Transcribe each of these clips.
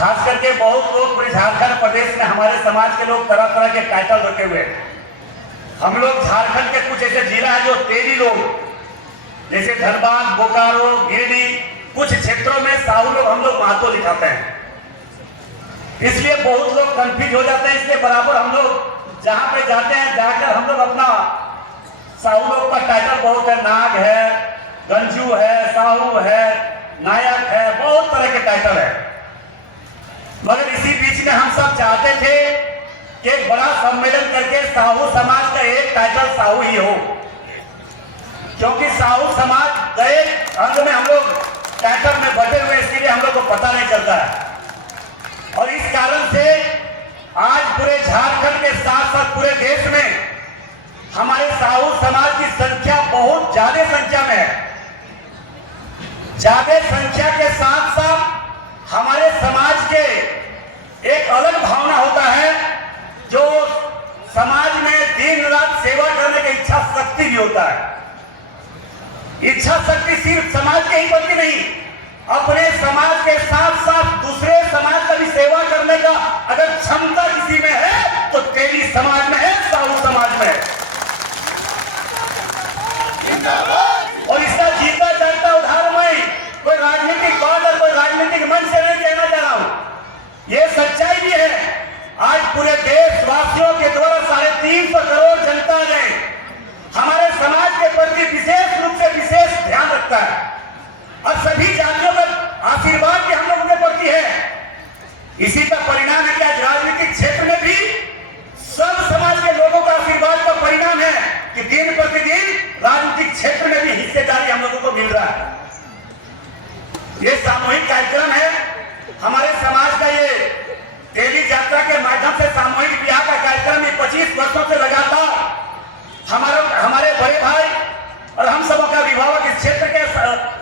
खास करके बहुत लोग पूरे झारखंड प्रदेश में हमारे समाज के लोग तरह तरह के टाइटल रखे हुए हैं। हम लोग झारखंड के कुछ ऐसे जिला है जो तेली लोग, जैसे धनबाद, बोकारो, गिरिडीह, कुछ क्षेत्रों में साहू लोग हम लोग महतो दिखाते हैं, इसलिए बहुत लोग कंफ्यूज हो जाते हैं। इसलिए बराबर हम लोग जहां पे जाते हैं जाकर हम लोग अपना साहू लोग का टाइटल बहुत है, नाग है, गंजू है, साहू है, नायक है, बहुत तरह के टाइटल है। मगर इसी बीच में हम सब चाहते थे कि एक बड़ा सम्मेलन करके साहू समाज का एक टाइटल साहू ही हो, क्योंकि साहू समाज गए अंग में हम लोग टाइटल में बटे हुए, इसलिए हम लोग को पता नहीं चलता है। और इस कारण से आज पूरे झारखंड के साथ साथ पूरे देश में हमारे साहू समाज की संख्या बहुत ज्यादा संख्या में है। ज्यादा संख्या के साथ साथ हमारे समाज के एक अलग भावना होता है, जो समाज में दिन रात सेवा करने की इच्छा शक्ति भी होता है। इच्छा शक्ति सिर्फ समाज के ही प्रति नहीं, अपने समाज के साथ साथ दूसरे समाज का भी सेवा करने का अगर क्षमता किसी में है तो तेली समाज में है, साहू समाज में है। और इसका जीता जागता उदाहरण मैं कोई राजनीतिक बात और कोई राजनीतिक मंच से नहीं कहना चाह रहा हूं, ये सच्चाई भी है। आज पूरे देशवासियों के द्वारा 350 करोड़ जनता ने हमारे समाज के प्रति विशेष रूप से विशेष ध्यान रखता है, और सभी जातियों का आशीर्वाद भी हम लोगों के प्रति है। इसी का परिणाम है कि आज राजनीतिक क्षेत्र में भी सब समाज के लोगों का आशीर्वाद का परिणाम है कि दिन प्रतिदिन राजनीतिक क्षेत्र में भी हिस्सेदारी हम लोगों को मिल रहा है। ये सामूहिक कार्यक्रम है हमारे समाज का, ये तेली यात्रा के माध्यम से सामूहिक ब्याह का कार्यक्रम 25 वर्षों से लगातार हमारे बड़े भाई और हम सबों का अभिभावक, इस क्षेत्र के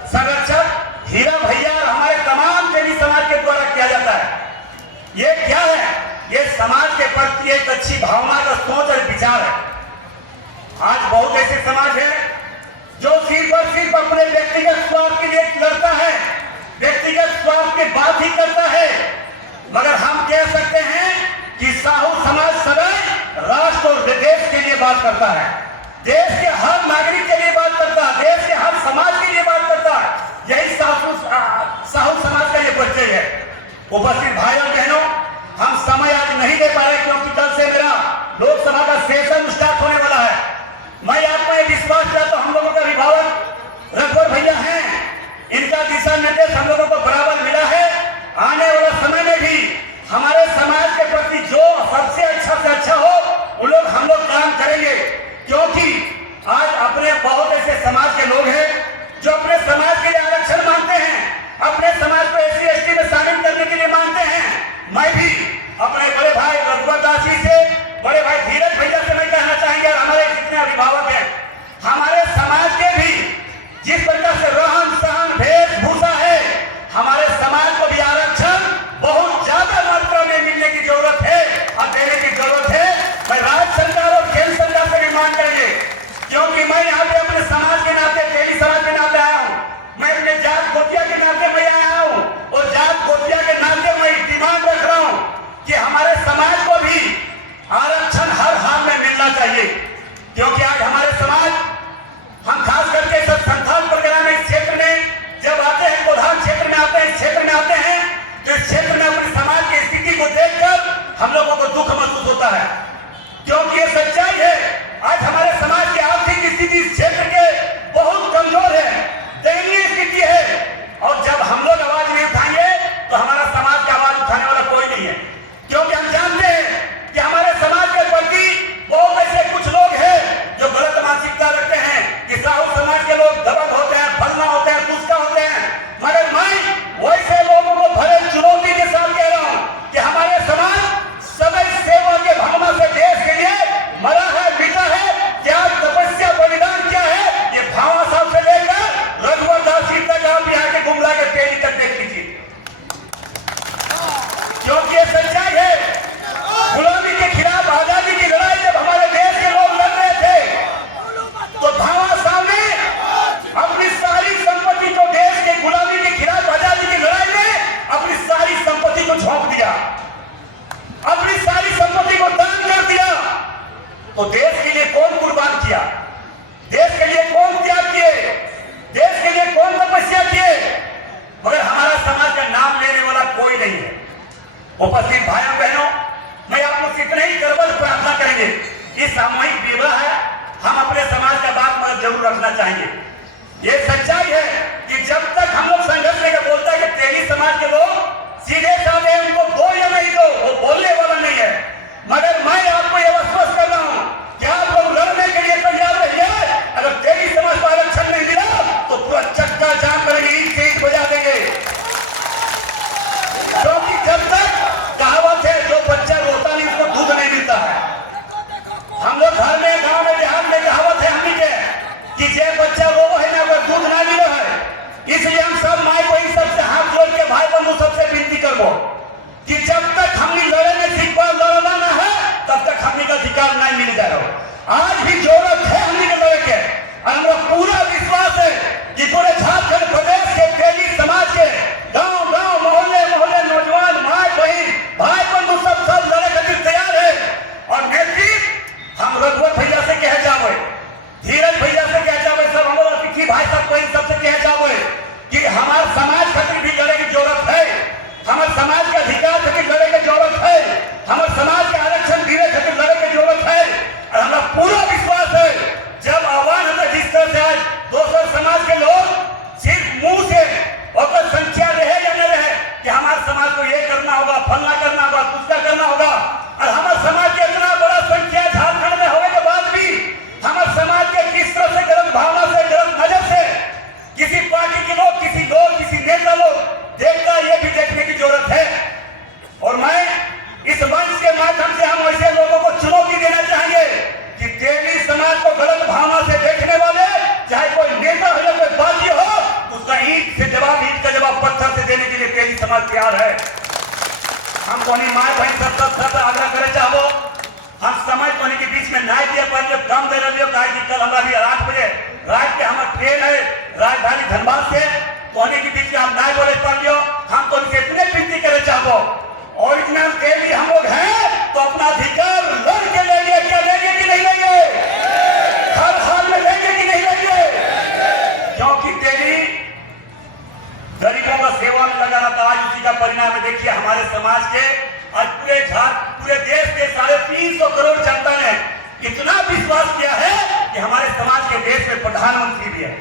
संरक्षक हीरा भैया और हमारे तमाम तेली समाज के द्वारा किया जाता है। ये क्या है? ये समाज के प्रति एक अच्छी भावना का सोच और विचार है। आज बहुत ऐसे समाज है जो सिर्फ और सिर्फ अपने व्यक्तिगत स्वार्थ के लिए लड़ता है, व्यक्तिगत स्वार्थ की बात ही करता है। मगर हम कह सकते हैं कि साहू समाज सदैव राष्ट्र और देश के लिए बात करता है, देश के हर नागरिक के लिए बात करता है, देश के हर समाज के लिए बात करता है। यही साहू समाज का ये परिचय है। उपस्थित भाई और बहनों, हम समय आज नहीं दे पा रहे क्योंकि कल से मेरा लोकसभा का सेशन स्टार्ट होने वाला है। मैं आपको ये विश्वास दिलाता हूं, हम लोगों का अभिभावक रघुवर भैया हैं, इनका दिशा निर्देश हम लोगों को बराबर मिला है। आने वाला समय में भी हमारे समाज के प्रति जो सबसे अच्छा हो वो लोग हम लोग काम करेंगे, क्योंकि आज अपने बहुत ऐसे समाज के लोग हैं जो अपने समाज के लिए आरक्षण मांगते हैं, अपने समाज को SC/ST में शामिल करने के लिए मांगते हैं। मैं भी अपने बड़े भाई रघुवर दास जी से, बड़े भाई धीरज भैया से मैं कहना चाहेंगे, और हमारे जितने अभिभावक हैं, हमारे समाज के भी जिस प्रकार से रहन सहन वेशभूषा है, हमारे समाज को भी आरक्षण बहुत ज्यादा मात्रा में मिलने की जरूरत है और देने की जरूरत है। मैं राज्य सरकार और केंद्र सरकार से भी मांग करेंगे, क्योंकि मैं यहाँ पे अपने समाज के नाते, तेली समाज के नाते आया हूँ, मैं अपने जात गोतिया के नाते मैं आया हूँ, और जात गोतिया के नाते मैं डिमांड रख रहा हूँ कि हमारे समाज को भी आरक्षण हर हाल में मिलना चाहिए। क्योंकि आज हमारे समाज, हम खास करके संथाल प्रोग्राम में इस क्षेत्र में जब आते हैं, प्रधान क्षेत्र में आते हैं, इस क्षेत्र में आते हैं, तो इस क्षेत्र में अपने समाज की स्थिति को देखकर हम लोगों को दुख महसूस होता है, क्योंकि ये सच्चाई है। आज हमारे समाज की आर्थिक स्थिति इस क्षेत्र के बहुत कमजोर है, दयनीय स्थिति है, और जब हम लोग आवाज नहीं उठाएंगे तो हमारा समाज की आवाज उठाने वाला कोई नहीं है। क्योंकि हम जानते हैं कि हमारे समाज के प्रति बहुत ऐसे कुछ लोग हैं जो गलत मानसिकता रखते हैं कि साहू समाज के लोग दबंग होते हैं, फलना होते हैं, दुष्का होते हैं। मगर मैं वैसे लोगों को भरे चुनौती के साथ कह रहा हूं कि हमारे समाज तो देश के लिए कौन कुर्बान किया, देश के लिए कौन त्याग किए, देश के लिए कौन तपस्या किए, मगर हमारा समाज का नाम लेने वाला कोई नहीं है। उपस्थित भाइयों बहनों, मैं आप लोग से इतना ही करबल प्रार्थना करेंगे, ये सामूहिक विवाह है, हम अपने समाज का बात मत जरूर रखना चाहेंगे। ये सच्चाई है कि जब तक हम लोग संघर्ष लेकर बोलता है कि तेली समाज के लोग सीधे साधे उनको दो या नहीं दो, वो बोलने वाला नहीं है। मगर मैं आपको यह आश्वस्त कर रहा हूं कि आप लोग लड़ने के लिए तैयार रहिए। अगर तेली समाज को आरक्षण नहीं मिला तो पूरा चक्का जाम करेंगे, ईट से ईट बजा देंगे। क्योंकि जब तक कहावत है, जो बच्चा रोता नहीं उसको दूध नहीं मिलता है। हम लोग घर में, गांव में, देहात में कहावत है हमनी के कि जे बच्चा रो है ना वो दूध ना मिलो है। इसलिए हम सब माई बहन सबसे हाथ जोड़ के भाई बंधु सबसे विनती करबो कि जब तक हमने लड़े में सीखा लड़ना ना है तब तक हमने का अधिकार नहीं मिल जाए। आज भी जरूरत है हमने के लड़े के, और हमारा पूरा विश्वास है कि पूरे झारखंड प्रदेश के तेली समाज के गांव गांव, मोहल्ले मोहल्ले, नौजवान माई बहन भाई बंधु सब लड़े खातिर तैयार है। और नेतृत्व हम रघुवर भैया से कह जावे, धीरज भैया से कह जावे, सब हमारा पिछी भाई सब बहन सबसे कह जावे कि हमारे समाज खातिर भी लड़े की जरूरत है, हमारे समाज के अधिकार खातिर लड़े की जरूरत है, हमारे समाज के आरक्षण दिए खातिर लड़े की जरूरत है। और हमारा पूरा विश्वास है जब आह्वान होता है जिस तरह से आज दोसर समाज के लोग सिर्फ मुंह से और संख्या रहे या न रहे कि हमारे समाज को ये करना होगा, फलना करना होगा, कुछ करना होगा, और हमारे समाज के इतना बड़ा संख्या झारखंड में होने के बाद भी हमारे समाज के किस तरह से गलत भावना से, गलत नजर से किसी पार्टी के लोग, किसी नेता लोग देखता है, ये भी देखने की जरूरत है। और मैं इस मंच के माध्यम से हम ऐसे लोगों को चुनौती देना चाहेंगे कि तेली समाज को गलत भावना से देखने वाले, चाहे कोई नेता हो या कोई पार्टी हो, उसका ईंट का जवाब पत्थर से देने के लिए तेली समाज तैयार है। हम कोनी माए बहन सब आग्रह करे चाहो, हम समय कोनी के बीच में न्याय दिया पर कम दे रही हो, कहा कल हमारा भी 8 बजे रात के हमारा ट्रेन है राजधानी धनबाद से, कोने के बीच में हम न्याय बोले पड़ लियो। हम तो इनसे इतने विनती करे चाहो, ओरिजिनल तेली हम लोग हैं तो अपना अधिकार लड़ के लेंगे। क्या लेंगे कि नहीं लेंगे? हर हाल में लेंगे कि नहीं लेंगे? क्योंकि तेली गरीबों का सेवा में लगा रहता, आज उसी का परिणाम है। देखिए हमारे समाज के आज पूरे देश के 350 करोड़ जनता ने इतना विश्वास किया है कि हमारे समाज के देश में प्रधानमंत्री भी है।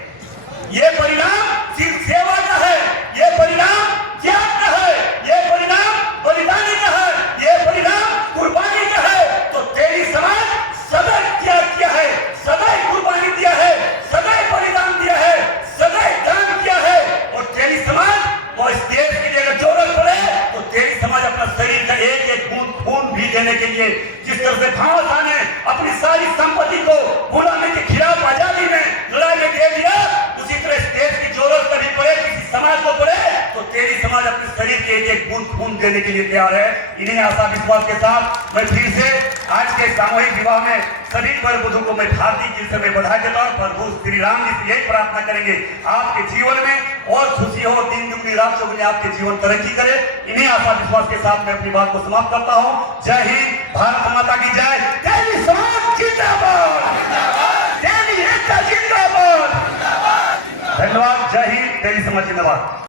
ये परिणाम सिर्फ सेवा का है, ये परिणाम त्याग का है, ये परिणाम बलिदानी का है, ये परिणाम कुर्बानी का है। तो तेली समाज सदैव त्याग किया है, सदैव कुर्बानी दिया है, सदैव बलिदान दिया है, सदैव दान किया है। और तेली समाज वो इस देश की जगह जरूरत पड़े तो तेली समाज अपना शरीर का एक एक बूंद खून भी देने के लिए, जिस तरह से भावसा ने अपनी सारी संपत्ति को गुलामी के खिलाफ आजादी में लड़ाई में दे दिया, उसी तरह इस देश की जरूरत कभी पड़े, किसी समाज को पड़े तो तेली समाज अपने शरीर के एक एक बूंद खून देने के लिए तैयार है। इन्हीं आशा विश्वास के साथ मैं फिर से आज के सामूहिक विवाह में सभी प्रबुद्धों को मैं हार्दिक दिल से मैं बधाई देता हूँ। प्रभु श्री राम जी से यही प्रार्थना करेंगे आपके जीवन में और खुशी हो, दिन दुगनी रात चौगुनी आपके जीवन तरक्की करे। इन्हीं आशा विश्वास के साथ मैं अपनी बात को समाप्त करता हूँ। जय हिंद, भारत माता की जय। तेली समाज जिंदाबाद, तेली एकता जिंदाबाद। धन्यवाद। जय हिंद, तेली समाज जिंदाबाद।